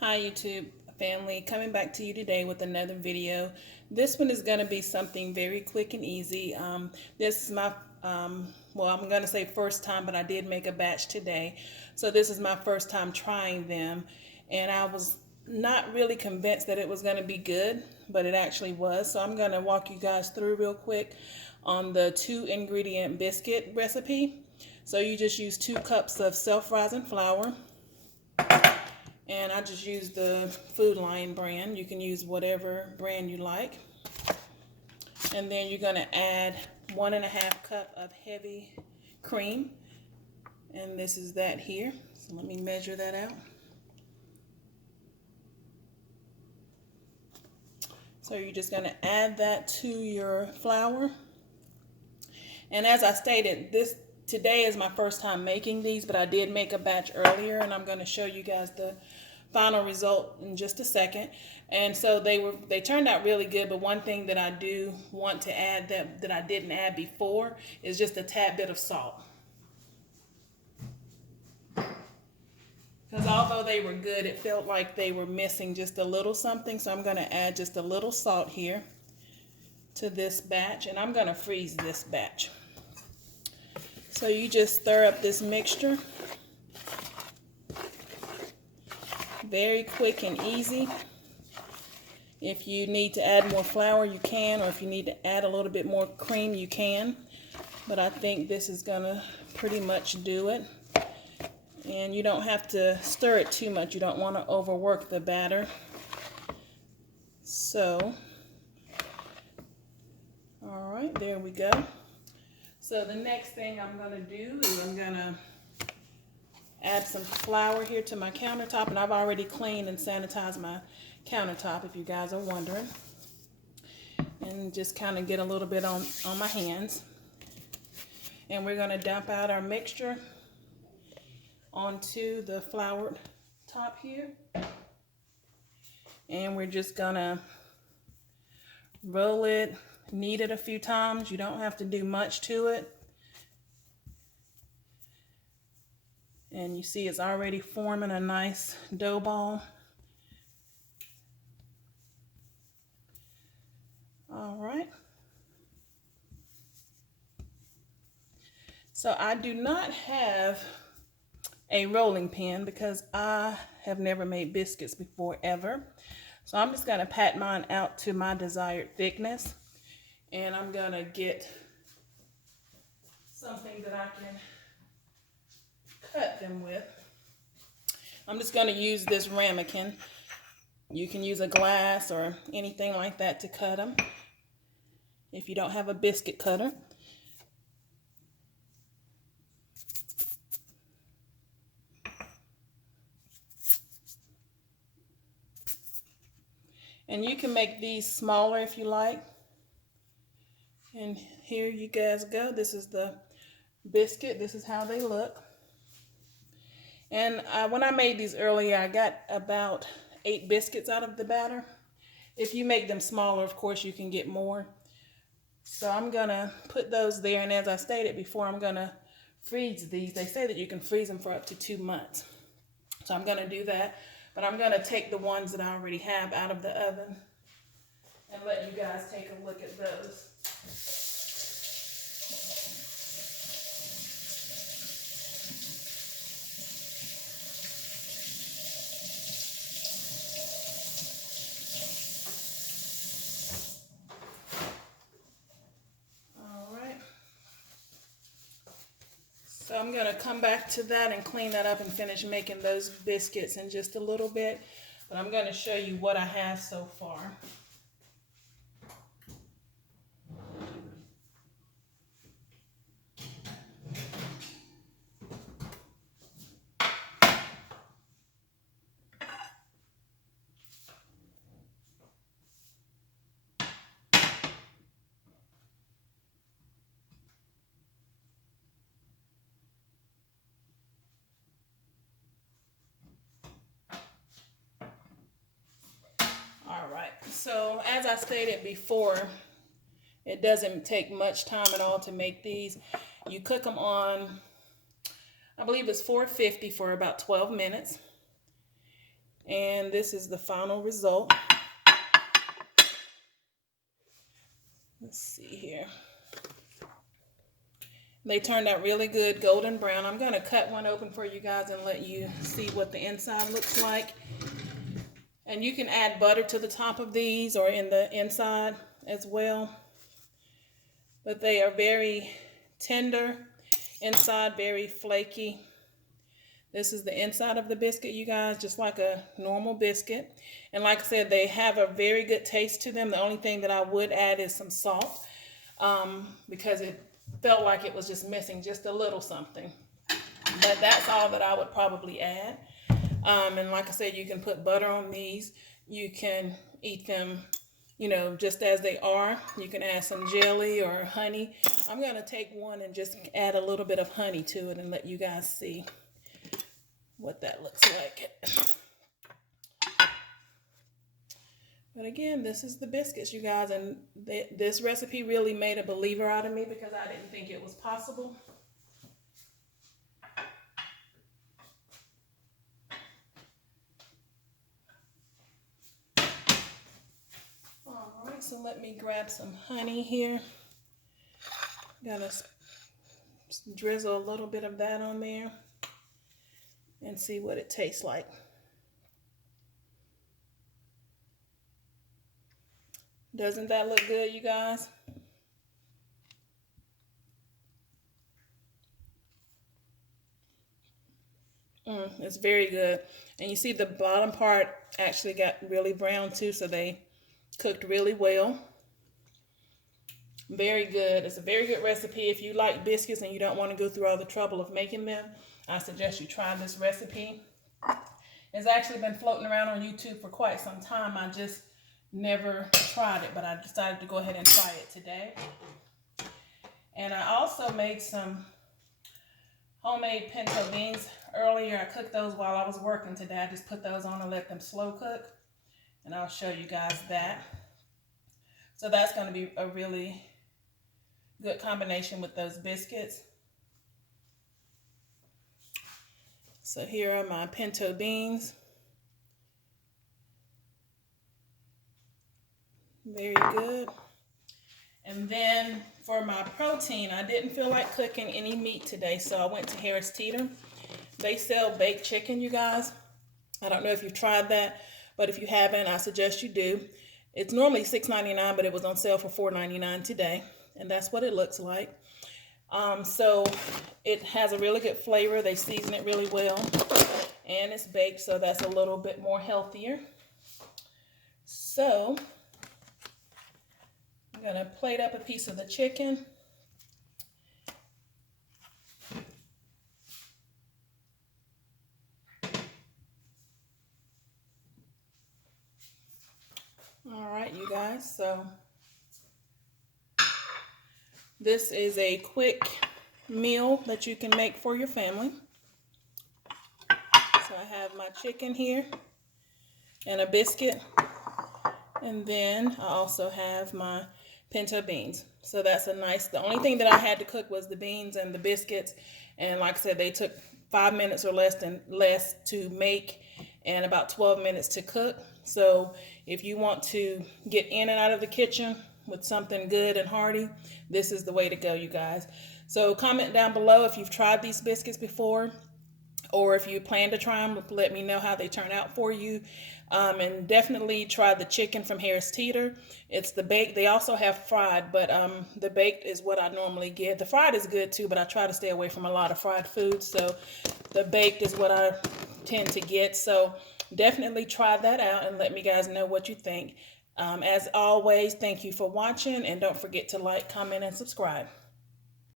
Hi YouTube family, coming back to you today with another video. This one is going to be something very quick and easy. This is my, well, I'm going to say first time, but I did make a batch today. So this is my first time trying them, and I was not really convinced that it was going to be good, but it actually was. So I'm going to walk you guys through real quick on the 2-ingredient biscuit recipe. So you just use 2 cups of self-rising flour. And I just use the Food Lion brand. You can use whatever brand you like. And then you're going to add 1.5 cup of heavy cream. And this is that here. So let me measure that out. So you're just going to add that to your flour. And as I stated, today is my first time making these, but I did make a batch earlier, and I'm going to show you guys the final result in just a second. And so they turned out really good, but one thing that I do want to add that I didn't add before is just a tad bit of salt. Because although they were good, it felt like they were missing just a little something, so I'm going to add just a little salt here to this batch, and I'm going to freeze this batch. So you just stir up this mixture. Very quick and easy. If you need to add more flour, you can, or if you need to add a little bit more cream, you can. But I think this is gonna pretty much do it. And you don't have to stir it too much. You don't want to overwork the batter. So, all right, there we go. So the next thing I'm gonna do is I'm gonna add some flour here to my countertop, and I've already cleaned and sanitized my countertop, if you guys are wondering. And just kind of get a little bit on my hands. And we're going to dump out our mixture onto the floured top here. And we're just going to roll it, knead it a few times. You don't have to do much to it. And you see it's already forming a nice dough ball. All right. So I do not have a rolling pin because I have never made biscuits before ever. So I'm just gonna pat mine out to my desired thickness. And I'm gonna get something that I can cut them with. I'm just going to use this ramekin. You can use a glass or anything like that to cut them if you don't have a biscuit cutter. And you can make these smaller if you like. And here you guys go. This is the biscuit. This is how they look. And when I made these earlier, I got about 8 biscuits out of the batter. If you make them smaller, of course, you can get more. So I'm going to put those there. And as I stated before, I'm going to freeze these. They say that you can freeze them for up to 2 months. So I'm going to do that. But I'm going to take the ones that I already have out of the oven and let you guys take a look at those. So I'm going to come back to that and clean that up and finish making those biscuits in just a little bit. But I'm going to show you what I have so far. So as I stated before, it doesn't take much time at all to make these. You cook them on, I believe it's 450 for about 12 minutes. And this is the final result. Let's see here. They turned out really good, golden brown. I'm going to cut one open for you guys and let you see what the inside looks like. And you can add butter to the top of these or in the inside as well. But they are very tender, inside very flaky. This is the inside of the biscuit, you guys, just like a normal biscuit. And like I said, they have a very good taste to them. The only thing that I would add is some salt because it felt like it was just missing just a little something. But that's all that I would probably add. And like I said, you can put butter on these. You can eat them, you know, just as they are. You can add some jelly or honey. I'm going to take one and just add a little bit of honey to it and let you guys see what that looks like. But again, this is the biscuits, you guys, and this recipe really made a believer out of me because I didn't think it was possible. All right, so let me grab some honey here. Gotta drizzle a little bit of that on there and see what it tastes like. Doesn't that look good, you guys? It's very good. And you see the bottom part actually got really brown too, so they cooked really well. Very good. It's a very good recipe. If you like biscuits and you don't want to go through all the trouble of making them, I suggest you try this recipe. It's actually been floating around on YouTube for quite some time. I just never tried it, but I decided to go ahead and try it today. And I also made some homemade pinto beans earlier. I cooked those while I was working today. I just put those on and let them slow cook, and I'll show you guys that. So that's going to be a really good combination with those biscuits. So here are my pinto beans. Very good. And then for my protein, I didn't feel like cooking any meat today, so I went to Harris Teeter. They sell baked chicken, you guys. I don't know if you've tried that, but if you haven't, I suggest you do. It's normally $6.99, but it was on sale for $4.99 today, and that's what it looks like. So it has a really good flavor. They season it really well, and it's baked, so that's a little bit more healthier. So I'm going to plate up a piece of the chicken. All right, you guys, so this is a quick meal that you can make for your family. So I have my chicken here and a biscuit, and then I also have my pinto beans. So that's a nice, the only thing that I had to cook was the beans and the biscuits, and like I said, they took 5 minutes or less to make and about 12 minutes to cook. So if you want to get in and out of the kitchen with something good and hearty, this is the way to go, you guys. So comment down below if you've tried these biscuits before, or if you plan to try them, let me know how they turn out for you. And definitely try the chicken from Harris Teeter. It's the baked. They also have fried, but the baked is what I normally get. The fried is good too, but I try to stay away from a lot of fried foods. So the baked is what I tend to get. So definitely try that out and let me guys know what you think. As always, thank you for watching, and don't forget to like, comment, and subscribe.